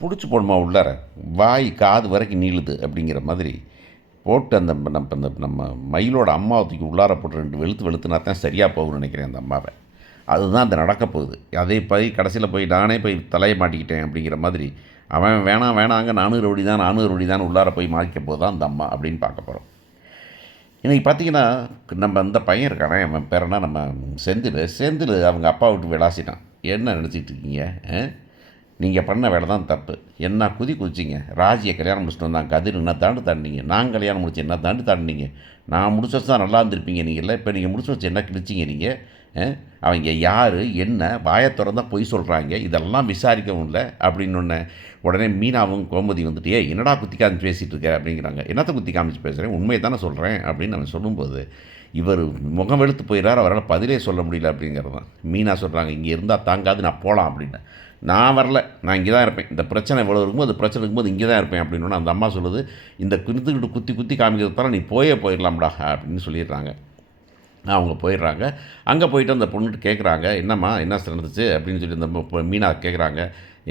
பிடிச்சி போடுமா உள்ளார, வாய் காது வரைக்கும் நீளுது அப்படிங்கிற மாதிரி போட்டு அந்த நம்ம மயிலோட அம்மாவை தூக்கி உள்ளார போட்டு 2 வெளுத்து வெளுத்துனா தான் சரியாக போகும்னு நினைக்கிறேன் அந்த அம்மாவை. அதுதான் அந்த நடக்க போகுது. அதே போய் கடைசியில் போய் நானே போய் தலையை மாட்டிக்கிட்டேன் அப்படிங்கிற மாதிரி, அவன் வேணாம் வேணாங்க நானும் ரவுடி தான் நானும் ரவுடி தான் உள்ளார போய் மாட்டிக்க போது தான் அந்த அம்மா அப்படின்னு பார்க்க போகிறோம். இன்றைக்கி பார்த்தீங்கன்னா, நம்ம அந்த பையன் இருக்கானே, அவன் பேர் என்ன, நம்ம செந்தில் அவங்க அப்பா விட்டு விளாசிட்டான். என்ன நினச்சிட்டு இருக்கீங்க? நீங்கள் பண்ண வேலை தான் தப்பு. என்ன குதிச்சிங்க. ராஜியை கல்யாணம் முடிச்சுட்டு வந்தாங்க. கதிர் என்ன தாண்டினீங்க. நான் கல்யாணம் முடிச்சு என்ன தாண்டினீங்க. நான் முடிச்சு வச்சு தான் நல்லா இருந்திருப்பீங்க நீங்கள்ல. இப்போ நீங்கள் முடிச்சு வச்சு என்ன கிழிச்சிங்க நீங்கள்? அவங்க யார் என்ன வாயை திறந்தால் பொய் சொல்கிறாங்க, இதெல்லாம் விசாரிக்கவும் இல்லை அப்படின்னு உடனே மீனாவும் கோமதி வந்துட்டு, என்னடா குத்தி காமிச்சு பேசிகிட்டு இருக்க அப்படிங்கிறாங்க. என்னத்தை குத்தி காமிச்சு பேசுகிறேன், உண்மையை தானே சொல்கிறேன் அப்படின்னு அவன் சொல்லும்போது இவர் முகம் வெளுத்து போயிடுறார். அவரால் பதிலே சொல்ல முடியல அப்படிங்கிறது தான். மீனா சொல்கிறாங்க, இங்கே இருந்தால் தாங்காது, நான் போகலாம் அப்படின்னு. நான் வரல, நான் இங்கே தான் இருப்பேன். இந்த பிரச்சனை இவ்வளோ இருக்கும்போது, அந்த பிரச்சனை இருக்கும்போது இங்கே தான் இருப்பேன் அப்படின்னு அந்த அம்மா சொல்லுது. இந்த குத்துக்கிட்டு குத்தி குத்தி காமிக்கிறதால நீ போயிடலாம்டா அப்படின்னு சொல்லிடுறாங்க. அவங்க போயிடுறாங்க. அங்கே போயிட்டு அந்த பொண்ணுட்டு கேட்குறாங்க, என்னம்மா என்ன நடந்துச்சு அப்படின்னு சொல்லி அந்த மீனா கேட்குறாங்க.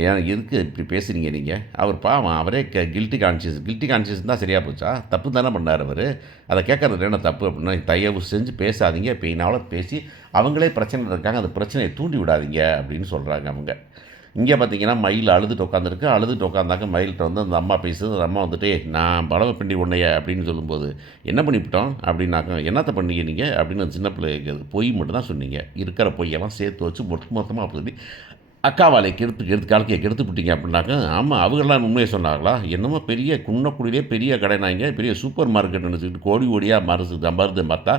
ஏன் எதுக்கு இப்படி பேசுகிறீங்க நீங்கள்? அவர் பாவம், அவரே கில்ட்டி கான்ஷியஸ் தான் சரியாக போச்சா? தப்பு தானே பண்ணார் அவர். அதை கேட்குறது என்ன தப்பு அப்படின்னா, தயவு செஞ்சு பேசாதீங்க. இப்போ என்னால் பேசி அவங்களே பிரச்சனை இருக்காங்க, அந்த பிரச்சனையை தூண்டி விடாதீங்க அப்படின்னு சொல்கிறாங்க அவங்க. இங்கே பார்த்தீங்கன்னா மயில் அழுதுட்டு உட்காந்தாக்க மயில்கிட்ட வந்து அந்த அம்மா பேசுது. அந்த அம்மா வந்துட்டு, நான் பலவை பிண்டி உன்னைய அப்படின்னு சொல்லும்போது, என்ன பண்ணிவிட்டோம் அப்படின்னாக்க, என்னத்தை பண்ணீங்க நீங்கள் அப்படின்னு அந்த சின்ன பிள்ளை கேட்குது. பொய் மட்டும் தான் சொன்னீங்க, இருக்கிற பொய்யெல்லாம் சேர்த்து வச்சு மொத்தமாக அப்படி அக்கா வாழை காலக்கையை கெடுத்து விட்டீங்க அப்படின்னாக்க, ஆமாம் அவங்களாம் உண்மையை சொன்னாங்களா? என்னமோ பெரிய குன்னக்குடியிலே பெரிய கடைனாங்க, பெரிய சூப்பர் மார்க்கெட் நினச்சிக்கிட்டு கோடியாக மருந்து பார்த்தா,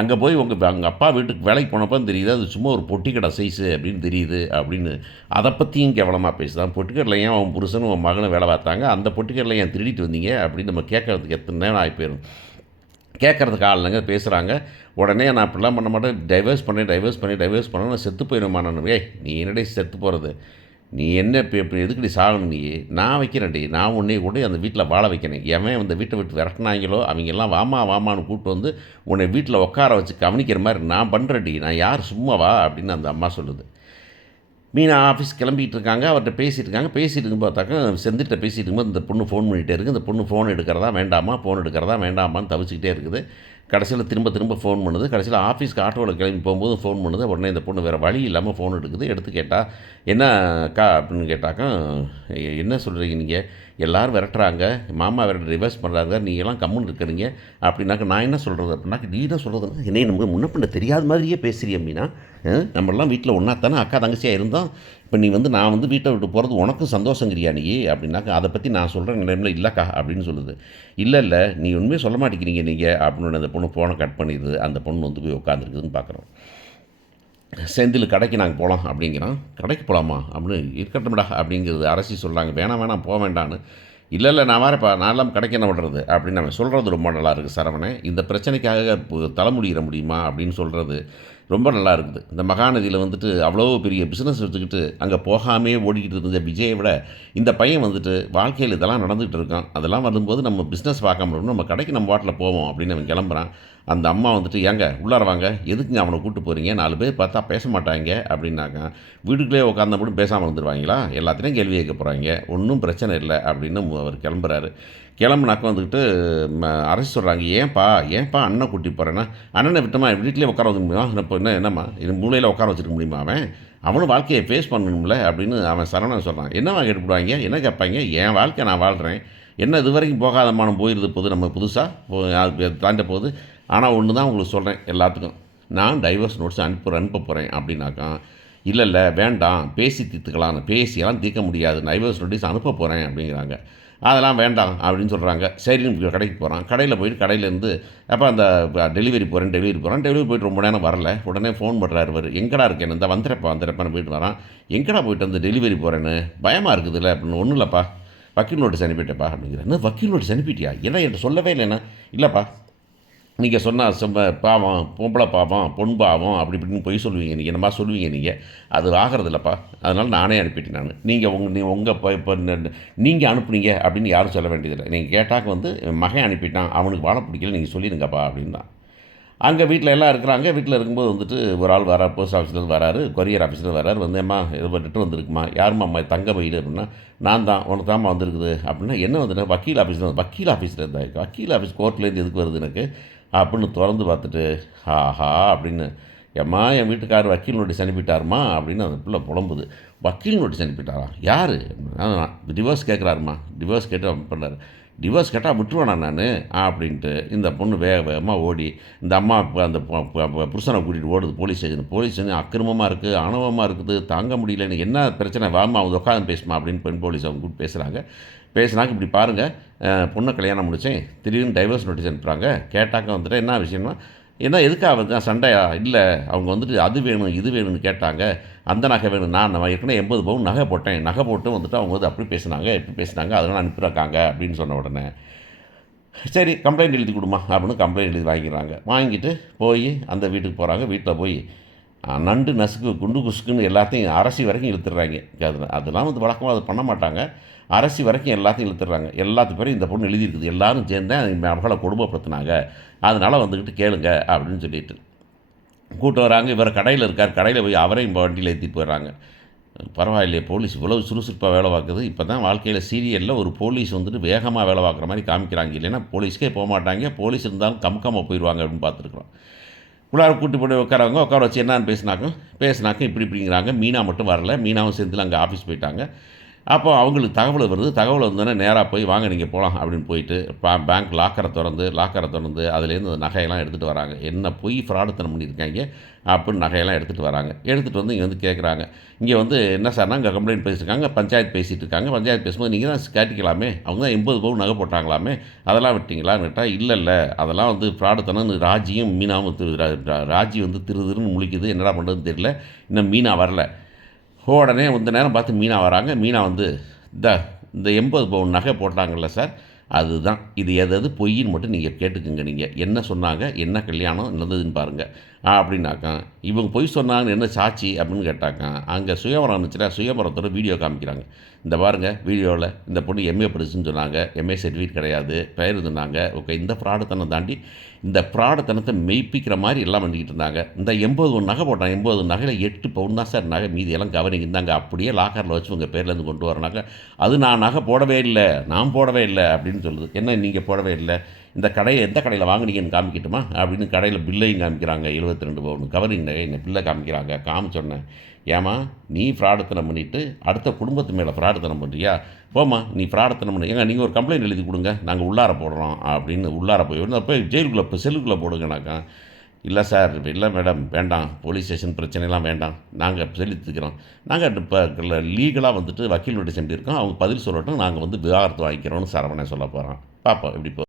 அங்கே போய் அவங்க அப்பா வீட்டுக்கு வேலைக்கு போனப்போ தெரியுது அது சும்மா ஒரு பொட்டி கடை சைஸு அப்படின்னு தெரியுது அப்படின்னு அதை பற்றியும் கேவலமாக பேசுதான். பொட்டிக்கடையில் ஏன் அவன் புருஷனும் அவன் மகனும் வேலை பார்த்தாங்க, அந்த பொட்டிக்கடையில் ஏன் திருடிட்டு வந்தீங்க அப்படின்னு நம்ம கேட்கறதுக்கு எத்தனை நேரம் ஆகி போயிடும். கேட்குறதுக்கு ஆள் இல்லைங்க, பேசுகிறாங்க. உடனே நான் அப்படிலாம் பண்ண மாட்டேன், டைவர்ஸ் பண்ண நான் செத்து போயிடுமா நான். நீ என்னடே செத்து போகிறது, நீ என்ன இப்போ எதுக்குடி சாகணும் நீ, நான் வைக்கிறேன்டி, நான் உன்னை கூட அந்த வீட்டில் வாழ வைக்கிறேன். எவன் அந்த வீட்டை விட்டு விரட்டினாங்களோ அவங்கெல்லாம் வாமான்னு கூப்பிட்டு வந்து உன்னை வீட்டில் உட்கார வச்சு கவனிக்கிற மாதிரி நான் பண்ணுறேன்டி, நான் யார் சும்மாவா அப்படின்னு அந்த அம்மா சொல்லுது. மீனா ஆஃபீஸ் கிளம்பிகிட்டு இருக்காங்க, அவர்கிட்ட பேசிகிட்டு இருக்கும் பார்த்தாக்கா செந்தில்கிட்ட பேசிகிட்டு இருக்கும்போது இந்த பொண்ணு ஃபோன் பண்ணிகிட்டே இருக்குது. இந்த பொண்ணு ஃபோன் எடுக்கிறதா வேண்டாமான்னு தவிச்சிக்கிட்டே இருக்குது. கடைசியில் திரும்ப ஃபோன் பண்ணுது. கடைசியில் ஆஃபீஸ்க்கு ஆட்டோவில் கிளம்பி போகும்போது ஃபோன் பண்ணுது. உடனே இந்த பொண்ணு வேறு வழி இல்லாமல் ஃபோன் எடுத்து கேட்டால், என்ன அக்கா அப்படின்னு கேட்டாக்கா, என்ன சொல்கிறீங்க நீங்கள், எல்லோரும் விரட்டுறாங்க, மாமா வேறு ரிவர்ஸ் பண்ணுறாங்க, நீங்கள்லாம் கம்முன்னு இருக்கிறீங்க அப்படின்னாக்கா, நான் என்ன சொல்கிறது அப்படின்னாக்கா, நீ என்ன சொல்கிறதுனா, என்னை நமக்கு முன்ன பின்ன தெரியாத மாதிரியே பேசுகிறீ மீனா. நம்மளாம் வீட்டில் ஒன்றா தானே அக்கா தங்கச்சியாக இருந்தோம். இப்போ நீ வந்து நான் வந்து வீட்டை விட்டு போகிறது உனக்கும் சந்தோஷங்கிறியா நீ அப்படின்னாக்கா, அதை பற்றி நான் சொல்கிறேன் நிலைமையில் இல்லைக்கா அப்படின்னு சொல்லுது. இல்லை நீ உண்மையை சொல்ல மாட்டேங்கிறீங்க நீங்கள் அப்படின்னு அந்த பொண்ணு ஃபோனை கட் பண்ணிடுது. அந்த பொண்ணு வந்து போய் உட்காந்துருக்குதுன்னு பார்க்குறோம். செந்தில் கடைக்கு நாங்கள் போகலாம் அப்படிங்கிறான். கடைக்கு போகலாமா அப்படின்னு, இருக்கட்டும்டா அப்படிங்கிறது அரசி சொல்கிறாங்க. வேணாம் போக வேண்டான்னு. இல்லை நான் வரேன்ப்பா, நான் எல்லாம் கடைக்கு என்ன பண்ணுறது அப்படின்னு அவன் சொல்கிறது ரொம்ப நல்லா இருக்குது. சரவணன் இந்த பிரச்சனைக்காக தலைமுடிகிற முடியுமா அப்படின்னு சொல்கிறது ரொம்ப நல்லா இருக்குது. இந்த மகாநதியில் வந்துட்டு அவ்வளோ பெரிய பிஸ்னஸ் எடுத்துக்கிட்டு அங்கே போகாமே ஓடிக்கிட்டு இருந்த விஜயை விட இந்த பையன் வந்துட்டு வாழ்க்கையில் இதெல்லாம் நடந்துகிட்டு இருக்கான். அதெல்லாம் வரும்போது நம்ம பிஸ்னஸ் பார்க்க முடியும், நம்ம கடைக்கு நம்ம வாட்டில் போவோம் அப்படின்னு அவன் கிளம்புறான். அந்த அம்மா வந்துட்டு, ஏங்க உள்ளார வாங்க, எதுக்குங்க அவனை கூப்பிட்டு போகிறீங்க, 4 பேர் பார்த்தா பேச மாட்டாங்க அப்படின்னாக்கா, வீட்டுக்குள்ளே உட்காந்த மட்டும் பேசாமல் வந்துடுவாங்களா, எல்லாத்தையும் கேள்வி கேட்க போகிறாங்க, ஒன்றும் பிரச்சனை இல்லை அப்படின்னு அவர் கிளம்புறாரு. கிளம்புனாக்க வந்துக்கிட்டு அரசு சொல்கிறாங்க, ஏன்ப்பா அண்ணனை கூட்டி போகிறேன்னா, அண்ணனை விட்டோமா வீட்டிலே உட்கார வைக்க முடியுமா, இப்போ என்னம்மா இது மூலையில் உட்கார வச்சுருக்க முடியுமா, அவனும் வாழ்க்கையை ஃபேஸ் பண்ணணும்ல அப்படின்னு அவன் சரவணன் சொல்கிறான். என்னவா கேட்டுவிடுவாங்க, என்ன கேட்பாங்க, என் வாழ்க்கை நான் வாழ்கிறேன், என்ன இது வரைக்கும் போகாத மானம் போயிடுது போது, நம்ம புதுசாக தாண்ட போகுது. ஆனால் ஒன்று தான் உங்களுக்கு சொல்கிறேன் எல்லாத்துக்கும், நான் டைவர்ஸ் நோட்ஸ் அனுப்ப போகிறேன் அப்படின்னாக்கா, இல்லை வேண்டாம் பேசி பேசியெல்லாம் தீர்க்க முடியாது, டைவர்ஸ் நோட்டீஸ் அனுப்ப போகிறேன் அப்படிங்கிறாங்க. அதெல்லாம் வேண்டாம் அப்படின்னு சொல்கிறாங்க. சரின்னு கடைக்கு போகிறான். கடையில் போயிட்டு கடையிலேருந்து அப்போ அந்த டெலிவரி போயிட்டு ரொம்ப நேரம் வரல. உடனே ஃபோன் பண்ணுறாரு இவர், எங்கடா இருக்கேன், இந்த வந்துடுறப்பான்னு போயிட்டு வரான். எங்கடா போயிட்டு வந்து டெலிவரி போகிறேன்னு பயமாக இருக்குதுல்ல அப்படின்னு. ஒன்றும் இல்லைப்பா, வக்கீல் நோட்டீஸ் அனுப்பிட்டேப்பா அப்படிங்கிறேன். என்ன வக்கீல் நோட்டீஸ் அனுப்பிட்டியா, என்ன என்கிட்ட சொல்லவே இல்லைண்ணா. இல்லைப்பா, நீங்கள் சொன்னால் பாவம், பொம்பளை பாவம், பொன் பாவம் அப்படி இப்படின்னு பொய் சொல்லுவீங்க நீங்கள், என்னமா சொல்லுவீங்க நீங்கள், அது ஆகிறது இல்லைப்பா, அதனால் நானே அனுப்பிட்டேன். நீங்கள் இப்போ நீங்கள் அனுப்புனீங்க அப்படின்னு யாரும் சொல்ல வேண்டியதில்லை. நீங்கள் கேட்டாக்க வந்து மகன் அனுப்பிட்டான், அவனுக்கு வாழ பிடிக்கல, நீங்கள் சொல்லிடுங்கப்பா அப்படின்னா. அங்கே வீட்டில் எல்லாம் இருக்கிறாங்க. வீட்டில் இருக்கும்போது வந்துட்டு ஒரு ஆள் வரார், போஸ்ட் ஆஃபீஸ்லேருந்து வராரு, கொரியர் ஆஃபீஸ்லேருந்து வராரு. வந்து "ஏம்மா இது லெட்டர் வந்திருக்குமா, யாரும்மா அம்மா தங்க மயில்?" அப்படின்னா, "நான் தான், உனக்கு தாம்மா வந்திருக்குது." அப்படின்னா, "என்ன வந்துட்டு?" "வக்கீல் ஆஃபீஸ்லேருந்து." "வக்கீல் ஆஃபீஸ்லேருந்தா? வக்கீல் ஆஃபீஸ் கோர்ட்லேருந்து எதுக்கு வருது எனக்கு?" அப்படின்னு திறந்து பார்த்துட்டு, ஆஹா அப்படின்னு, "ஏம்மா என் வீட்டுக்காரர் வக்கீல் நோட்டீஸ் அனுப்பிட்டாருமா." அப்படின்னு அந்த பிள்ளை புலம்புது. "வக்கீல் நோட்டீஸ் அனுப்பிட்டாரா? யார்?" "டிவோர்ஸ் கேட்குறாருமா." டிவோர்ஸ் கேட்டு அவன் பண்ணார். "டிவோர்ஸ் கேட்டால் விட்டுருவேனா நான்?" அப்படின்ட்டு இந்த பொண்ணு வேக வேகமாக ஓடி இந்த அம்மா அந்த புருஷனை கூட்டிகிட்டு ஓடுது போலீஸ் ஸ்டேஷன். போலீஸ் ஸ்டேஷன் அக்கிரமமாக இருக்குது, ஆணவமாக இருக்குது, தாங்க முடியல, எனக்கு என்ன பிரச்சனை, வாம்மா வந்து உட்காந்து பேசுமா அப்படின்னு பெண் போலீஸ் அவங்க கூப்பிட்டு பேசுகிறாங்க. பேசுனாக்க இப்படி பாருங்கள், பொண்ணை கல்யாணம் முடித்தேன், திடீர்னு டைவர்ஸ் நோட்டீஸ் அனுப்புகிறாங்க. கேட்டாக்க வந்துட்டு என்ன விஷயம்னா, "என்ன எதுக்காக வந்து சண்டையா?" "இல்லை, அவங்க வந்துட்டு அது வேணும் இது வேணும்னு கேட்டாங்க, அந்த நகை வேணும், நான் ஏற்கனவே 80 பவுன் நகை போட்டேன், நகை போட்டு வந்துட்டு அவங்க வந்து அப்படி பேசுனாங்க இப்படி பேசுனாங்க, அதனால் அனுப்பியிருக்காங்க." அப்படின்னு சொன்ன உடனே, "சரி கம்ப்ளைண்ட் எழுதி கொடுமா." அப்படின்னு கம்ப்ளைண்ட் எழுதி வாங்கிக்கிறாங்க. வாங்கிட்டு போய் அந்த வீட்டுக்கு போகிறாங்க. வீட்டில் போய் நண்டு நசுக்கு குண்டு குசுக்குன்னு எல்லாத்தையும் அரசி வரைக்கும் இழுத்துடுறாங்க. அதெல்லாம் வந்து வழக்கமாக அது பண்ண மாட்டாங்க. அரசி வரைக்கும் எல்லாத்தையும் இழுத்துடுறாங்க. எல்லாத்துக்கு பேரும் இந்த பொண்ணு எழுதியிருக்குது, எல்லாரும் சேர்ந்து மகளை கொடுமைப்படுத்தினாங்க, அதனால் வந்துக்கிட்டு கேளுங்க அப்படின்னு சொல்லிட்டு கூட்டு வராங்க. இவர் கடையில் இருக்கார். கடையில் போய் அவரையும் வண்டியில் ஏற்றிட்டு போயிடுறாங்க. பரவாயில்லையே, போலீஸ் இவ்வளவு சுறுசுறுப்பாக வேலை பார்க்குது. இப்போ தான் வாழ்க்கையில் சீரியலில் ஒரு போலீஸ் வந்துட்டு வேகமாக வேலை பார்க்குற மாதிரி காமிக்கிறாங்க. இல்லைன்னா போலீஸ்க்கே போக மாட்டாங்க, போலீஸ் இருந்தாலும் கம்கமாக போயிடுவாங்க அப்படின்னு பார்த்துருக்குறோம். உள்ளார கூட்டி போட்டு உட்காரவங்க, உட்கார வச்சு என்னான்னு பேசினாக்க இப்படி இப்படிங்கிறாங்க. மீனா மட்டும் வரல. மீனாவும் சேர்ந்துல அங்கே ஆஃபீஸ் போயிட்டாங்க. அப்போ அவங்களுக்கு தகவல் வருது. தகவல் வந்தோடனே நேராக போய் வாங்க நீங்கள் போகலாம் அப்படின்னு போயிட்டு பேங்க் லாக்கரை திறந்து அதுலேருந்து அந்த நகையெல்லாம் எடுத்துகிட்டு வராங்க. என்ன பொய் ஃப்ராடுத்தனம் பண்ணியிருக்காங்க அப்படின்னு நகையெல்லாம் எடுத்துகிட்டு வராங்க. எடுத்துகிட்டு வந்து இங்கே வந்து கேட்குறாங்க. இங்கே வந்து என்ன சார்னா இங்கே கம்ப்ளைண்ட் பேசியிருக்காங்க, பஞ்சாயத்து பேசிகிட்டு இருக்காங்க. பஞ்சாயத்து பேசும்போது நீங்கள் தான் கேட்டிக்கலாமே, அவங்க தான் 80 பவுன் நகை போட்டாங்களாமே, அதெல்லாம் விட்டீங்களான்னு கேட்டால், இல்லை அதெல்லாம் வந்து ஃப்ராடுத்தனம். ராஜியும் மீனாவும் ராஜி வந்து திருன்னு முழிக்குது, என்னடா பண்ணுறதுன்னு தெரியல, இன்னும் மீனா வரல. உடனே இந்த நேரம் பார்த்து மீனா வராங்க. மீனா வந்து இந்த இந்த 80 பவுன் நகை போட்டாங்கல்ல சார், அதுதான். இது எது பொய்ன்னு மட்டும் நீங்கள் கேட்டுக்குங்க. நீங்கள் என்ன சொன்னாங்க, என்ன கல்யாணம் நடந்ததுன்னு பாருங்கள் அப்படின்னாக்கா, இவங்க பொய் சொன்னாங்கன்னு என்ன சாட்சி அப்படின்னு கேட்டாக்கா, அங்கே சுயவரம் இருந்துச்சுல, சுயவரத்தோட வீடியோ காமிக்கிறாங்க. இந்த பாருங்கள் வீடியோவில் இந்த பொண்ணு எம்ஏ படிச்சுன்னு சொன்னாங்க, எம்ஏ சர்டிஃபிகேட் கிடையாது, பெயர் சொன்னாங்க. ஓகே, இந்த ஃப்ராடுத்தனம் தாண்டி இந்த ஃப்ராடுத்தனத்தை மெய்ப்பிக்கிற மாதிரி எல்லாம் பண்ணிக்கிட்டு இருந்தாங்க. இந்த 80 நகை போட்டாங்க. 80 நகையில் 8 பவுன் தான் சார் நகை, மீதியெல்லாம் கவரிங் இருந்தாங்க. அப்படியே லாக்கரில் வச்சு உங்கள் பேர்லேருந்து கொண்டு வரனாக்க, அது நான் நகை போடவே இல்லை, நான் போடவே இல்லை அப்படின்னு சொல்லுது. என்ன நீங்கள் போடவே இல்லை, இந்த கடையை எந்த கடையில் வாங்கினீங்கன்னு காமிக்கட்டுமா அப்படின்னு கடையில் பில்லையும் காமிக்கிறாங்க. 72 பவுன் கவரிங் நகை இந்த பில்லை காமிக்கிறாங்க. காமிச்சோன்னே, ஏம்மா நீ ஃப்ராடுத்தனம் பண்ணிவிட்டு அடுத்த குடும்பத்து மேலே ஃப்ராடுத்தனம் பண்ணுறியா, போம்மா நீ ஃப்ராடுத்தனம் பண்ணி, ஏங்க நீங்கள் ஒரு கம்ப்ளைண்ட் எழுதி கொடுங்க, நாங்கள் உள்ளார போடுறோம் அப்படின்னு உள்ளார போய் ஜெயிலுக்குள்ளே செல்லுக்குள்ளே போடுங்கனாக்கா, இல்லை சார், இல்லை மேடம், வேண்டாம், போலீஸ் ஸ்டேஷன் பிரச்சனைலாம் வேண்டாம், நாங்கள் செலுத்திக்கிறோம், நாங்கள் இப்போ லீகலாக வந்துட்டு வக்கீல் நோட்டீஸ் அனுப்பியிருக்கோம், அவங்க பதில் சொல்லட்டும், நாங்கள் வந்து விவாகரத்து வாங்கிக்கிறோம்னு சரவணன் சொல்ல போகிறோம். பார்ப்போம் எப்படி